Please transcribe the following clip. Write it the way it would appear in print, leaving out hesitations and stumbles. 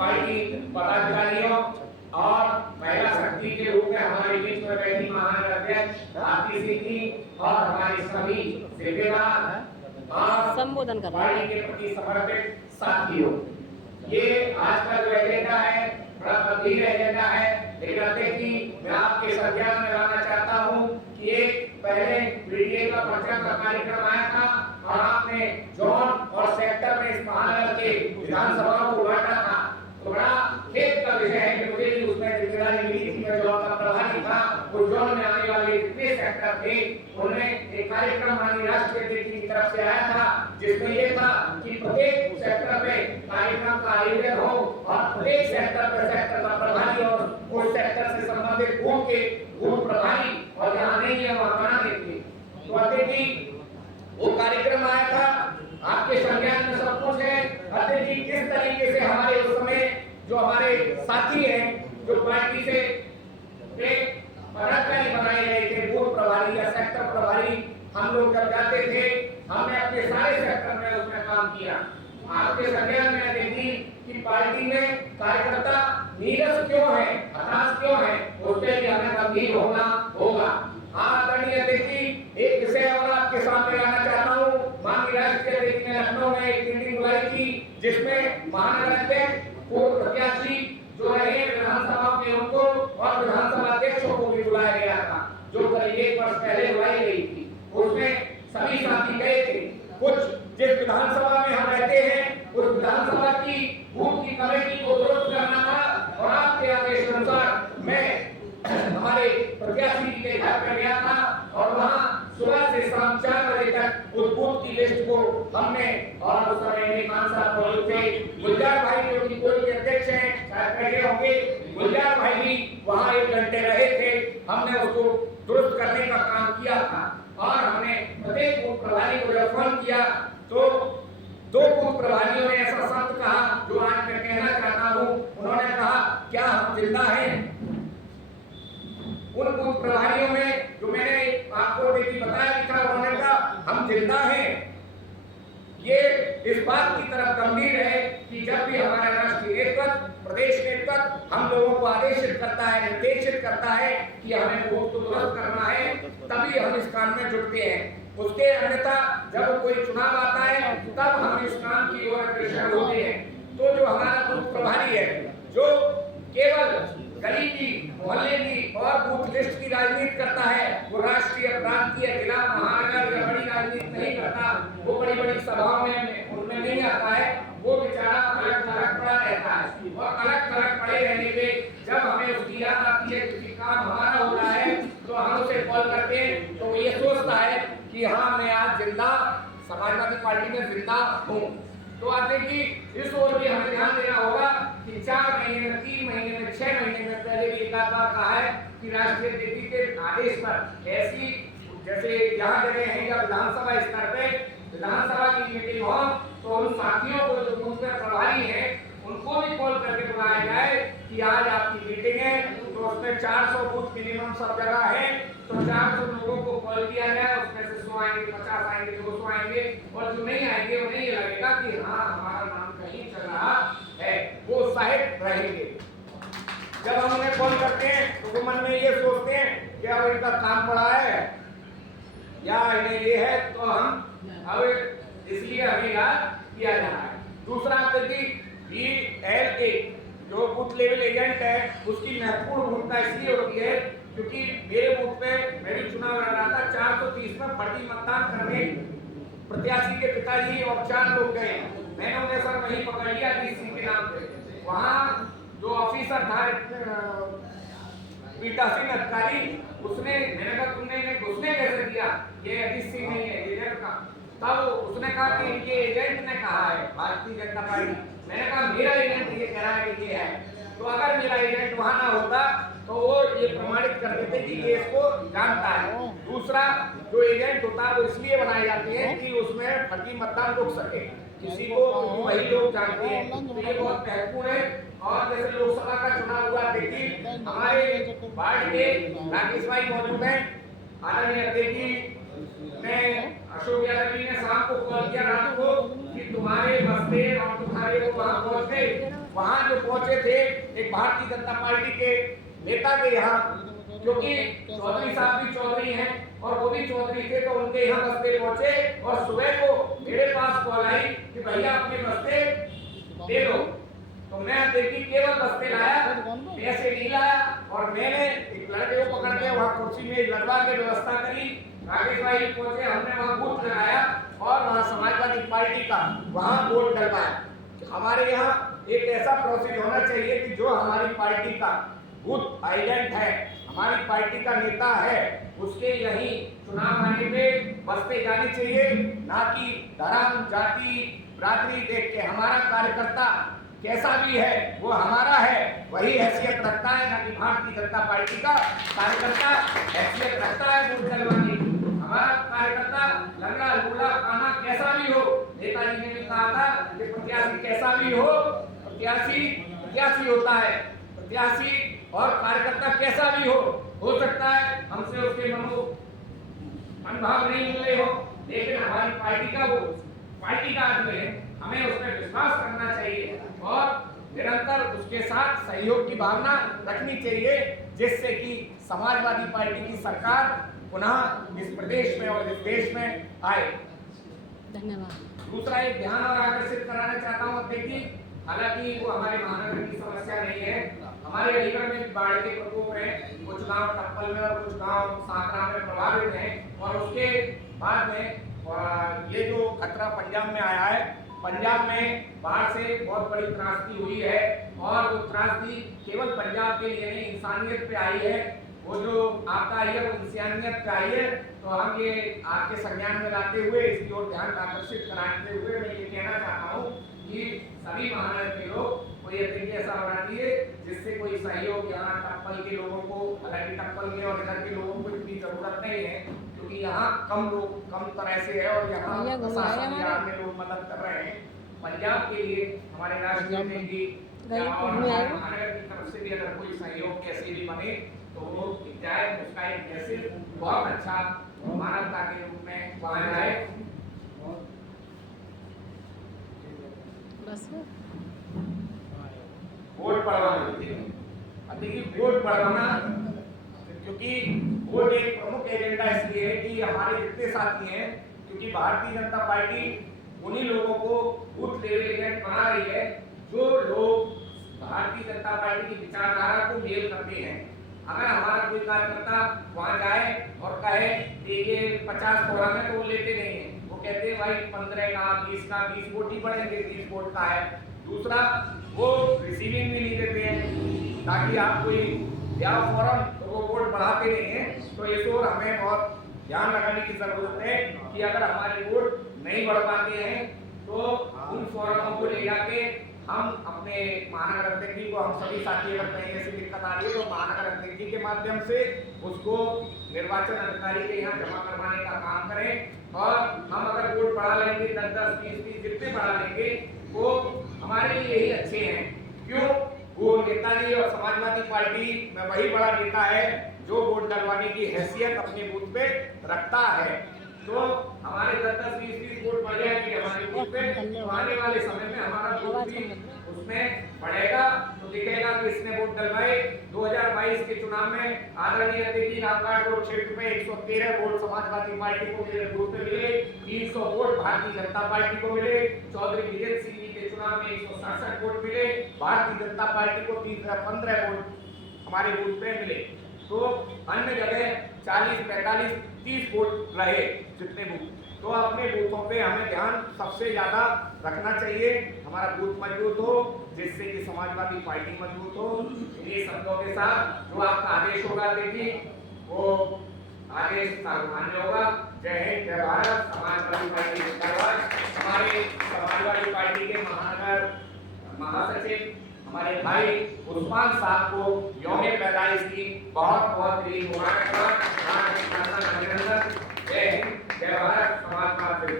Party पदाधिकारियों और महिला शक्ति के रूप में हमारे बीच में बैठी महानगर अध्यक्ष आरती सिंह जी और हमारे सभी सेवेदार और संबोधन कर पार्टी के प्रति समर्पित साथियों, ये आज का जो एजेंडा है बड़ा गंभीर एजेंडा है, लेकिन अध्यक्ष जी मैं आपके संज्ञान में लाना चाहता हूँ कि एक पहले मीडिया का प्रचार का कार्यक्रम आया था और आपने जोन और सेक्टर में इस महानगर के विधानसभाओं को बांटा था, तो बड़ा खेद का विषय है कि मुझे भी उसमें जिम्मेदारी मिली थी। मैं जोन का प्रभारी था, उस जोन में आने वाले जितने सेक्टर थे उनमें एक कार्यक्रम माननीय राष्ट्रीय अध्यक्ष की तरफ से आया था जिसमें ये था कि प्रत्येक सेक्टर में कार्यक्रम का आयोजन हो और प्रत्येक सेक्टर पर सेक्टर का प्रभारी और उस सेक्टर से संबंधित बूथ के बूथ प्रभारी और जहाँ नहीं है वहाँ बना देते। तो अध्यक्ष जी वो कार्यक्रम आया था, आपके संज्ञान में सब कुछ है। अध्यक्ष जी किस तरीके से हमारे उस समय जो हमारे साथी हैं जो पार्टी से पदाधिकारी बनाए गए थे, बूथ प्रभारी या सेक्टर प्रभारी, हम लोग जब जाते थे हमने अपने सारे सेक्टर में उसमें काम किया। आपके संज्ञान में देखी कि पार्टी में कार्यकर्ता नीरस क्यों है, हताश क्यों है, उसके लिए हमें गंभीर होना होगा। हाँ आदरणीय अध्यक्ष, एक विषय और आपके सामने लाना चाहता हूँ। माननीय राष्ट्रीय अध्यक्ष ने लखनऊ में एक मीटिंग बुलाई थी जिसमें महानगर अध्यक्ष पूर्व प्रत्याशी जो रहे विधानसभा के उनको और विधानसभा अध्यक्षों को भी बुलाया गया था, जो करीब 1 वर्ष पहले बुलाई गई थी। उसमें सभी साथी गए थे। कुछ जिस विधानसभा में हम रहते हैं उस विधानसभा की बूथ की कमेटी को दुरुस्त करना था और आपके आदेश अनुसार मैं हमारे प्रत्याशी के घर पर गया था और वहां सुबह से शाम 4 बजे तक उस बूथ की लिस्ट को हमने और उस समय में खान साहब मौजूद थे, गुलजार भाई जो कि कोई के अध्यक्ष हैं शायद पहले होंगे, गुलजार भाई भी वहां 1 घंटे रहे थे। हमने उसको दुरुस्त करने का काम किया था और हमने प्रत्येक बूथ प्रभारी को जब फोन किया तो 2 बूथ प्रभारियों ने ऐसा शब्द कहा जो आज मैं कहना चाहता हूँ। उन्होंने कहा क्या हम जिंदा हैं? उन बूथ प्रभारियों में जो मैंने आपको देखी बताया भी था, उन्होंने कहा हम जिंदा हैं। ये इस बात की तरफ गंभीर है कि जब भी हमारा राष्ट्रीय नेतृत्व, प्रदेश नेतृत्व हम लोगों को आदेशित करता है, निर्देशित करता है कि हमें बूथ को दुरुस्त करना है, तभी हम इस काम में जुटते हैं। उसके अन्यथा जब कोई चुनाव आता है तब हम इस काम की ओर अग्रसर होते हैं। तो जो हमारा बूथ प्रभारी है जो केवल गली की, मोहल्ले की और बूथ लिस्ट की राजनीति करता है, वो राष्ट्रीय, प्रांतीय, जिला, महानगर या बड़ी राजनीति नहीं करता, वो बड़ी बड़ी सभाओं में उनमें नहीं आता है, वो बेचारा अलग थलग पड़ा रहता है। और अलग थलग पड़े रहने पे जब हमें उसकी याद आती है कि काम हमारा हो रहा है तो हम उसे कॉल करते हैं तो ये सोचता है कि हाँ मैं आज जिंदा समाजवादी पार्टी में जिंदा हूँ। तो आते कि इस ओर भी हमें ध्यान देना होगा कि 4 महीने में, 3 महीने में, 6 महीने में पहले भी एक बार कहा है कि राष्ट्रीय अध्यक्ष के आदेश पर ऐसी जैसे यहाँ जगह है या विधानसभा स्तर पे विधानसभा की मीटिंग हो तो उन साथियों को जो बूथ प्रभारी हैं उनको भी कॉल करके बुलाया जाए कि आज आपकी मीटिंग है तो उसमें 400 बूथ मिनिमम सब जगह है, तो 400 लोगों को कॉल किया जाए, उसमें से 100 आएंगे, 50 आएंगे, 200 आएंगे और जो नहीं आएंगे उन्हें ये लगेगा कि हाँ हमारा नाम कहीं चल रहा है, वो उत्साहित रहेंगे। जब हम उन्हें कॉल करते हैं तो वो मन में ये सोचते हैं कि अब इनका काम पड़ा है या इन्हें ये है तो हम अब इसलिए हमें याद किया जा रहा है। दूसरा BLA जो बूथ लेवल एजेंट है उसकी महत्वपूर्ण भूमिका इसलिए होती है क्योंकि मेरे बूथ पे मैं भी चुनाव लड़ रहा था, 430 में फर्जी मतदान करने प्रत्याशी के पिताजी और 4 लोग गए। मैंने उन्हें सर वहीं पकड़ लिया डीसी के नाम पे। वहाँ जो ऑफिसर था पीठासीन अधिकारी उसने, मैंने कहा तुमने इन्हें घुसने कैसे दिया, ये अजीत सिंह नहीं है एजेंट का। तब उसने कहा कि इनके एजेंट ने कहा है भारतीय जनता पार्टी। मैंने कहा मेरा एजेंट ये कह रहा है कि ये है, तो अगर मेरा एजेंट वहां ना होता तो वो ये प्रमाणित कर देते कि ये इसको जानता है। दूसरा जो एजेंट होता है वो इसलिए बनाए जाते हैं कि उसमें फर्जी मतदान रुक सके किसी को, वही लोग जानते हैं, तो ये बहुत महत्वपूर्ण है। और जैसे लोकसभा का चुनाव हुआ देखिए हमारे वार्ड के राकेश भाई मौजूद हैं, आदरणीय अध्यक्ष जी ने अशोक यादव जी ने शाम को कॉल किया रात को कि तुम्हारे बस्ते और तुम्हारे को वहां पहुंचते वहां जो पहुंचे थे एक भारतीय जनता पार्टी के नेता के यहाँ, क्योंकि चौधरी साहब भी चौधरी हैं और वो भी चौधरी थे, तो उनके यहाँ बस्ते पहुंचे और सुबह को मेरे पास कॉल आई कि भैया अपने बस्ते दे दो। तो मैं देखी केवल बस्ते लाया, पैसे नहीं लाया, और मैंने एक लड़के को पकड़ के वहां कुर्सी में लड़वा के व्यवस्था करी। राकेश भाई पहुंचे, हमने वहां बूथ लगाया और वहां समाजवादी पार्टी का वहां वोट डलवाया। हमारे यहाँ एक ऐसा प्रोसेस होना चाहिए कि जो हमारी पार्टी का बूथ एजेंट है, हमारी पार्टी का नेता है, उसके यही चुनाव आने पे बस्ते जाने चाहिए, ना कि धर्म जाति बिरादरी देख के। हमारा कार्यकर्ता कैसा भी है वो हमारा है, वही हैसियत रखता है, ना कि भारतीय जनता पार्टी का कार्यकर्ता हैसियत रखता है वोट डलवाने की। हमारा कार्यकर्ता लंगड़ा लूला खाना कैसा भी हो, नेताजी ने भी कहा था कि प्रत्याशी कैसा भी हो, प्रत्याशी होता है, प्रत्याशी और कार्यकर्ता कैसा भी हो सकता है हमसे उसके मनोभाव नहीं मिले हो, लेकिन हमारी पार्टी का वो पार्टी का आदमी है, हमें उस पर विश्वास करना चाहिए और निरंतर उसके साथ सहयोग की भावना रखनी चाहिए, जिससे कि समाजवादी पार्टी की सरकार पुनः इस प्रदेश में और इस देश में आए। धन्यवाद। दूसरा एक ध्यान और आकर्षित कराना चाहता हूँ, देखिए हालांकि वो हमारे महानगर की समस्या नहीं है, हमारे अलीगढ़ में बाढ़ के प्रकोप है, कुछ गांव टप्पल में और कुछ गांव साकरा में प्रभावित हैं, और उसके बाद में ये जो खतरा पंजाब में आया है, पंजाब में बाढ़ से बहुत बड़ी त्रासदी हुई है, और वो त्रासदी केवल पंजाब के लिए नहीं इंसानियत पे आई है। वो जो आपदा आई है वो इंसानियत पे आई है, तो हम ये आपके संज्ञान में लाते हुए इसकी ओर ध्यान आकर्षित कराते हुए मैं ये कहना चाहता हूँ कि सभी महानगर के लोग कोई तरीके ऐसा होना चाहिए जिससे कोई सहयोग यहाँ टप्पल के लोगों को, हालांकि टप्पल के और इधर के लोगों को इतनी जरूरत नहीं है, क्योंकि यहाँ कम लोग कम तरह से है और यहाँ प्रशासन में लोग मदद कर रहे हैं। पंजाब के लिए हमारे राष्ट्रीय नेता और महानगर की तरफ से भी अगर कोई सहयोग कैसे भी बने तो वो जाए, उसका एक कैसे बहुत अच्छा मानवता के रूप में वहाँ जाए। वोट पड़वाना, देखिए वोट पड़वाना, क्योंकि वोट एक प्रमुख एजेंडा इसलिए है कि हमारे जितने साथी हैं, क्योंकि भारतीय जनता पार्टी उन्हीं लोगों को बूथ लेवल एजेंट बना रही है जो लोग भारतीय जनता पार्टी की विचारधारा को मेल करते हैं। अगर हमारा कोई कार्यकर्ता वहां जाए और कहे कि ये 50 फोरम है, तो वो लेते नहीं है, वो कहते हैं भाई 15 का 20 का 20 वोट ही पड़ेंगे, 20 वोट का है। दूसरा वो रिसीविंग भी नहीं देते हैं, ताकि आप कोई या फॉरम तो वो वोट बढ़ाते नहीं है। तो इस ओर हमें बहुत ध्यान लगाने की जरूरत है कि अगर हमारे वोट नहीं बढ़ पाते हैं तो उन फॉरमों को ले जाके हम अपने महानगर अध्यक्ष को, हम सभी साथी अगर कहीं ऐसी दिक्कत आ रही है तो महानगर अध्यक्ष के माध्यम से उसको निर्वाचन अधिकारी के यहाँ जमा करवाने का काम करें। और हम अगर वोट बढ़ा लेंगे 10-10, 20-20 जितने बढ़ा लेंगे वो हमारे लिए यही अच्छे हैं। क्यों? वो नेताजी और समाजवादी पार्टी में वही बड़ा नेता है जो वोट डलवाने की हैसियत अपने बूथ पे रखता है। तो हमारे 10-10, 20-20 वोट बढ़ जाएंगे हमारे बूथ पे, तो आने वाले समय में हमारा वोट भी उसमें बढ़ेगा, तो दिखेगा कि इसने वोट डलवाए। 2022 के चुनाव में आदरणीय अतिथि रामगढ़ रोड क्षेत्र में 113 वोट समाजवादी पार्टी को मेरे बूथ पे मिले, 300 वोट भारतीय जनता पार्टी को मिले। चौधरी वीरेंद्र सिंह जी के चुनाव में 167 वोट मिले, भारतीय जनता पार्टी को 15 वोट हमारे बूथ पे मिले। तो अन्य जगह 40, 45, 30 वोट रहे जितने बूथ। तो अपने बूथों पे हमें ध्यान सबसे ज्यादा रखना चाहिए, हमारा बूथ मजबूत हो, जिससे कि समाजवादी पार्टी मजबूत हो। ये शब्दों के साथ जो आपका आदेश होगा देखिए वो आदेश सामान्य होगा। जय हिंद, जय भारत। समाजवादी पार्टी जिंदाबाद। हमारे समाजवादी पार्टी के महानगर महासचिव हमारे भाई उस्मान साहब को यौम पैदाइश की बहुत बहुत मुबारकबाद। जय हिंद, जय भारत। समाजवादी